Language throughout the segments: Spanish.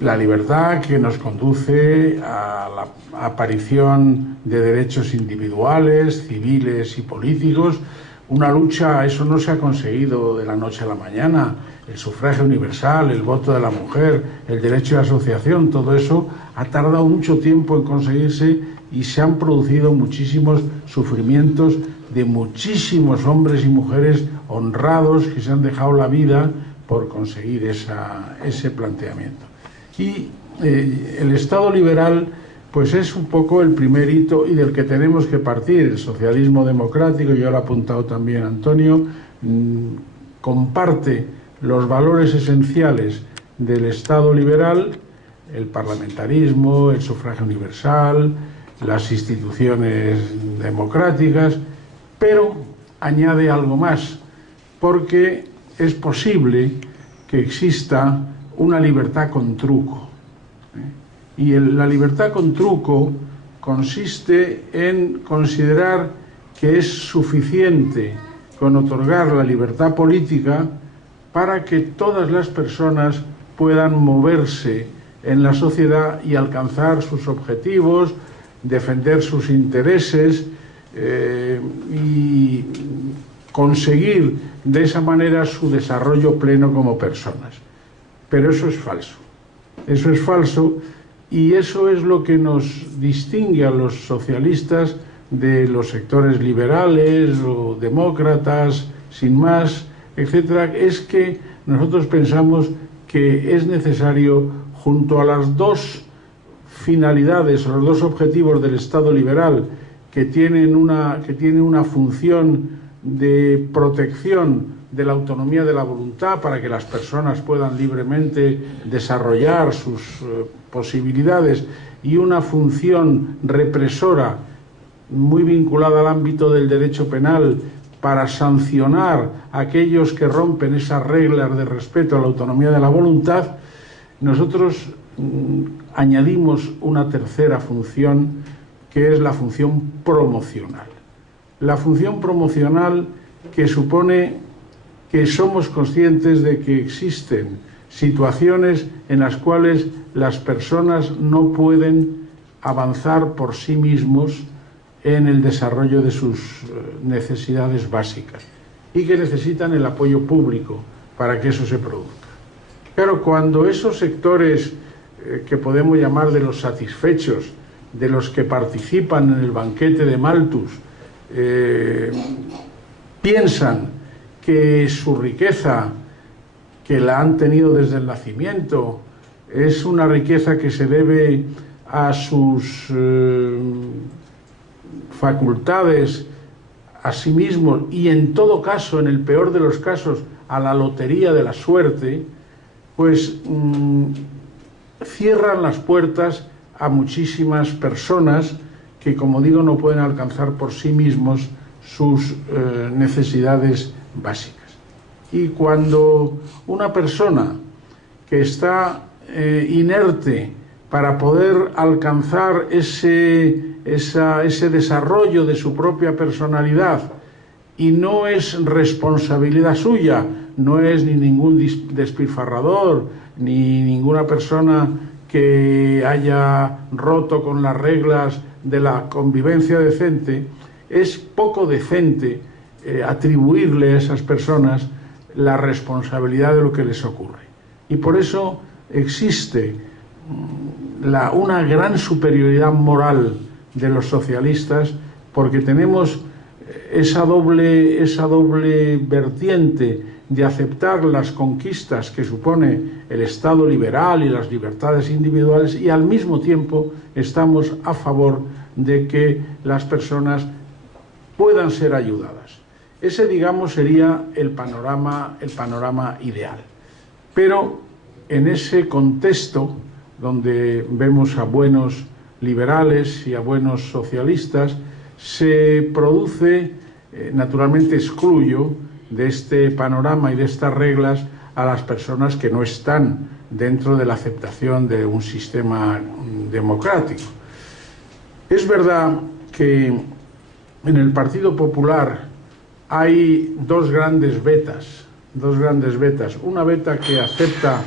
La libertad que nos conduce a la aparición de derechos individuales, civiles y políticos. Una lucha, eso no se ha conseguido de la noche a la mañana. El sufragio universal, el voto de la mujer, el derecho de asociación, todo eso ha tardado mucho tiempo en conseguirse y se han producido muchísimos sufrimientos de muchísimos hombres y mujeres honrados que se han dejado la vida por conseguir ese planteamiento. Y el Estado liberal pues es un poco el primer hito y del que tenemos que partir. El socialismo democrático, ya lo ha apuntado también Antonio, comparte los valores esenciales del Estado liberal, el parlamentarismo, el sufragio universal, las instituciones democráticas, pero añade algo más, porque es posible que exista una libertad con truco. Y la libertad con truco consiste en considerar que es suficiente con otorgar la libertad política para que todas las personas puedan moverse en la sociedad y alcanzar sus objetivos, defender sus intereses y conseguir de esa manera su desarrollo pleno como personas. Pero eso es falso. Eso es falso y eso es lo que nos distingue a los socialistas de los sectores liberales o demócratas, sin más, etcétera. Es que nosotros pensamos que es necesario, junto a las dos finalidades o los dos objetivos del Estado liberal, que tiene una función de protección de la autonomía de la voluntad para que las personas puedan libremente desarrollar sus posibilidades, y una función represora muy vinculada al ámbito del derecho penal para sancionar a aquellos que rompen esas reglas de respeto a la autonomía de la voluntad. Nosotros añadimos una tercera función, que es la función promocional. La función promocional que supone que somos conscientes de que existen situaciones en las cuales las personas no pueden avanzar por sí mismos en el desarrollo de sus necesidades básicas y que necesitan el apoyo público para que eso se produzca. Claro, cuando esos sectores que podemos llamar de los satisfechos, de los que participan en el banquete de Malthus, piensan que su riqueza, que la han tenido desde el nacimiento, es una riqueza que se debe a sus facultades, a sí mismos, y en todo caso, en el peor de los casos, a la lotería de la suerte, pues cierran las puertas a muchísimas personas que, como digo, no pueden alcanzar por sí mismos sus necesidades básicas. Y cuando una persona que está inerte para poder alcanzar ese desarrollo de su propia personalidad, y no es responsabilidad suya, no es ni ningún despilfarrador, ni ninguna persona que haya roto con las reglas de la convivencia decente, es poco decente atribuirle a esas personas la responsabilidad de lo que les ocurre. Y por eso existe una gran superioridad moral de los socialistas, porque tenemos esa doble vertiente de aceptar las conquistas que supone el Estado liberal y las libertades individuales, y al mismo tiempo estamos a favor de que las personas puedan ser ayudadas. Ese, digamos, sería el panorama ideal. Pero en ese contexto, donde vemos a buenos liberales y a buenos socialistas, se produce, naturalmente excluyo de este panorama y de estas reglas a las personas que no están dentro de la aceptación de un sistema democrático. Es verdad que en el Partido Popular hay dos grandes vetas. Una veta que acepta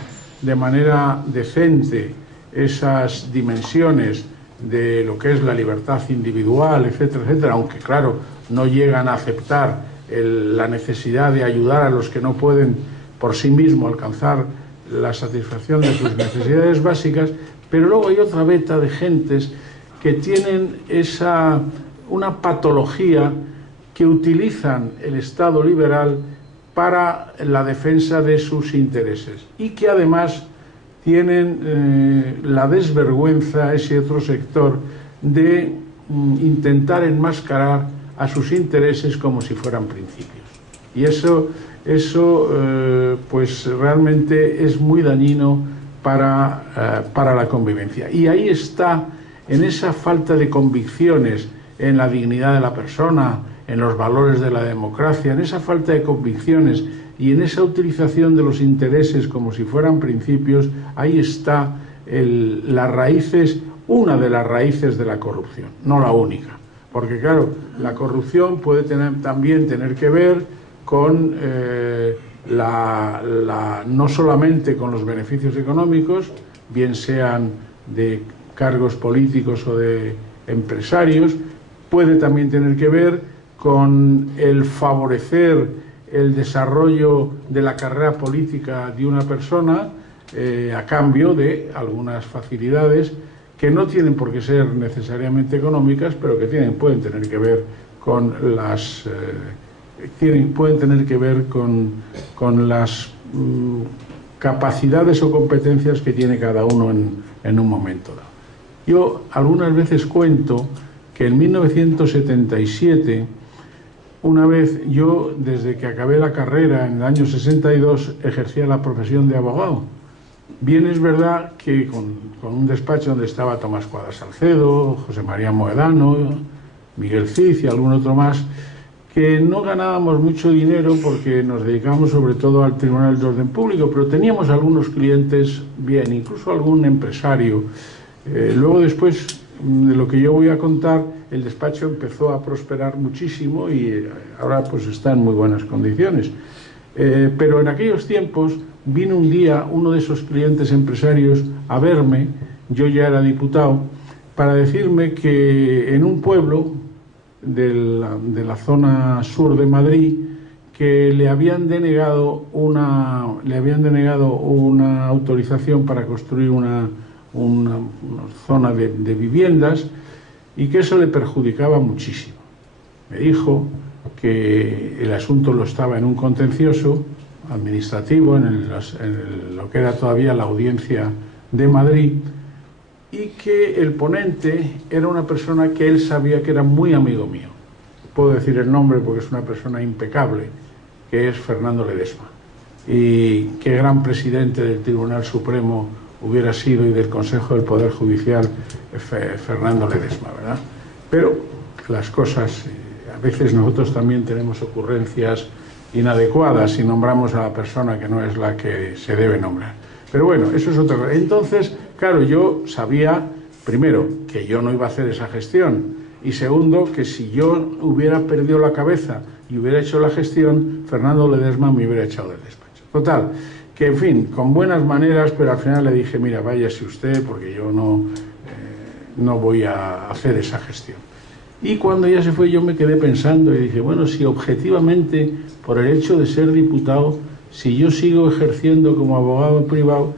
de manera decente esas dimensiones de lo que es la libertad individual, etcétera, etcétera, aunque claro, no llegan a aceptar la necesidad de ayudar a los que no pueden por sí mismos alcanzar la satisfacción de sus necesidades básicas, pero luego hay otra veta de gentes que tienen una patología, que utilizan el Estado liberal para la defensa de sus intereses y que además tienen la desvergüenza, ese otro sector, de intentar enmascarar a sus intereses como si fueran principios. Y eso pues realmente es muy dañino para la convivencia. Y ahí está, en esa falta de convicciones en la dignidad de la persona, en los valores de la democracia, en esa falta de convicciones y en esa utilización de los intereses como si fueran principios, ahí está las raíces, una de las raíces de la corrupción, no la única. Porque claro, la corrupción puede también tener que ver con no solamente con los beneficios económicos, bien sean de cargos políticos o de empresarios, puede también tener que ver con el favorecer el desarrollo de la carrera política de una persona a cambio de algunas facilidades que no tienen por qué ser necesariamente económicas, pero que pueden tener que ver con las capacidades o competencias que tiene cada uno en un momento dado. Yo algunas veces cuento que en 1977, una vez yo, desde que acabé la carrera en el año 62, ejercía la profesión de abogado. Bien es verdad que con un despacho donde estaba Tomás Cuadra Salcedo, José María Moedano, Miguel Cid y algún otro más, que no ganábamos mucho dinero porque nos dedicábamos sobre todo al Tribunal de Orden Público, pero teníamos algunos clientes bien, incluso algún empresario. Luego después de lo que yo voy a contar, el despacho empezó a prosperar muchísimo y ahora pues está en muy buenas condiciones. Pero en aquellos tiempos vino un día uno de esos clientes empresarios a verme, yo ya era diputado, para decirme que en un pueblo de la zona sur de Madrid, que le habían denegado una autorización para construir una zona de viviendas y que eso le perjudicaba muchísimo. Me dijo que el asunto lo estaba en un contencioso administrativo, en lo que era todavía la Audiencia de Madrid, y que el ponente era una persona que él sabía que era muy amigo mío. Puedo decir el nombre porque es una persona impecable, que es Fernando Ledesma. Y qué gran presidente del Tribunal Supremo hubiera sido, y del Consejo del Poder Judicial, Fernando Ledesma, ¿verdad? Pero las cosas, a veces nosotros también tenemos ocurrencias inadecuadas y nombramos a la persona que no es la que se debe nombrar. Pero bueno, eso es otra cosa. Entonces, claro, yo sabía, primero, que yo no iba a hacer esa gestión, y segundo, que si yo hubiera perdido la cabeza y hubiera hecho la gestión, Fernando Ledesma me hubiera echado del despacho. Total, que en fin, con buenas maneras, pero al final le dije, mira, váyase usted, porque yo no voy a hacer esa gestión. Y cuando ya se fue, yo me quedé pensando y dije, bueno, si objetivamente, por el hecho de ser diputado, si yo sigo ejerciendo como abogado privado,